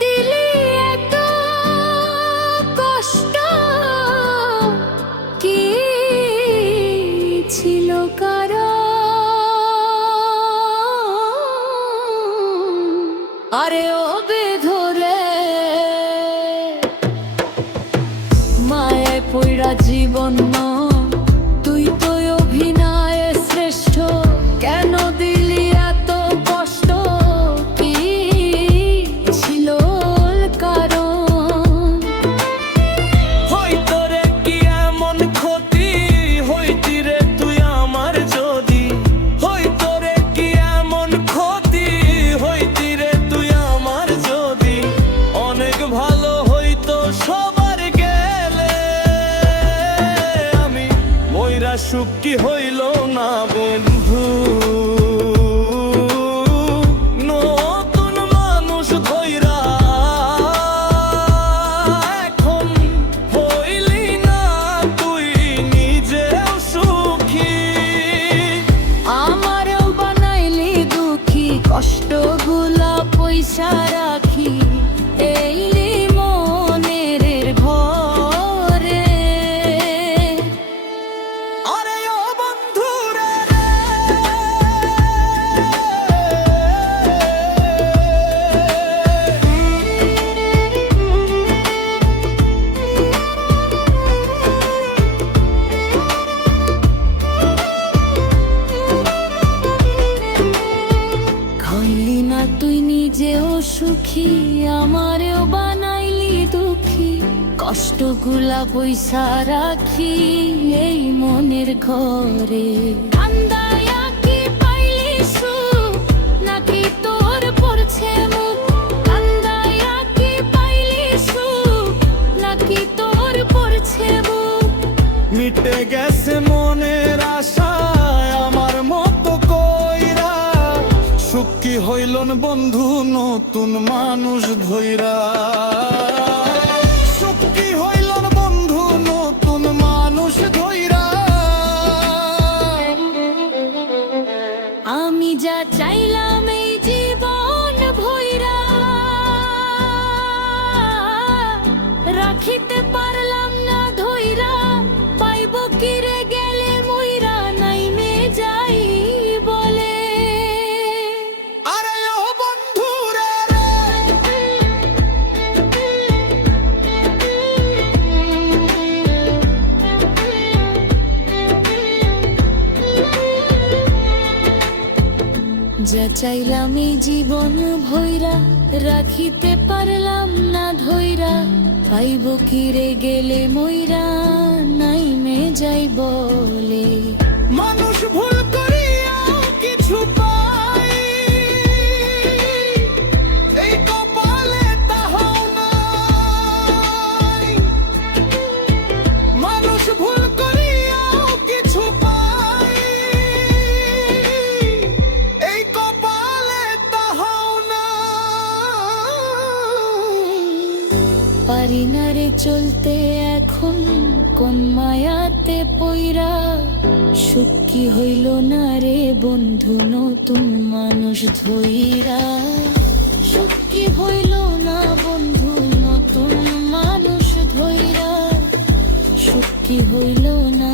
দিলি এত কষ্ট, কি ছিল কারণ? আরে ও বেধরে মায়ায় পইড়া জীবন তুই তো অভিনয়ে শ্রেষ্ঠ, কেন দিলি এত কষ্ট, কি ছিল কারণ? হইতো রে কি এমন ক্ষতি হইতি রে তুই আমার যদি, হইতো রে কি এমন ক্ষতি হইতি রে তুই আমার যদি, অনেক ভালো হইতো সবার গেলে, আমি মইরা সুখ কি হইল না বন্ধু, নতুন মানুষ ধইরা এখন হইলি না তুই নিজেও সুখী। আমারও বানাইলি দুঃখী, কষ্টগুলা পয়সা রাখি এইলি মনের ঘরে। আরে ও বন্ধু রে, খাইলি না তুই নিজেও সুখী, আমারেও বানাইলি দুঃখী, কষ্টগুলা পয়সা রাখি এই মনের ঘরে। কান্দায়া কি পাইলি সুখ, নাকি তোর পড়ছে মুখ? কান্দায়া কি পাইলি সুখ, নাকি তোর পড়ছে মুখ? মিটে গেছে মনের আশায় আমার মতো কইরা, সুখ কি হইল না বন্ধু নতুন মানুষ ধইরা, সুখ কি হইল না বন্ধু নতুন মানুষ ধইরা। আমি যা চাইলাম এই জীবন ভইরা, রাখিতে পারলাম না ধইরা, পাইব কি রে গেলে মইরা নাইমে যাই বলে। আরে ও বন্ধু রে, যা চাইলাম এই জীবন ভইরা, রাখিতে পারলাম না ধইরা, পাইব কি রে গেলে মইরা নাইমে যাই বলে। মানুষ ভুল করিয়াও কিছু পাই, এই কপালে তাহাও নাই। মানুষ ভুল করিয়াও কিছু পাই, এই কপালে তাহাও নাই। পারি না রে চলতে এখন কোন মায়াতে পইরা, সুখ কি হইল না রে বন্ধু নতুন মানুষ ধইরা, সুখ কি হইল না বন্ধু নতুন মানুষ ধইরা, সুখ কি হইল না।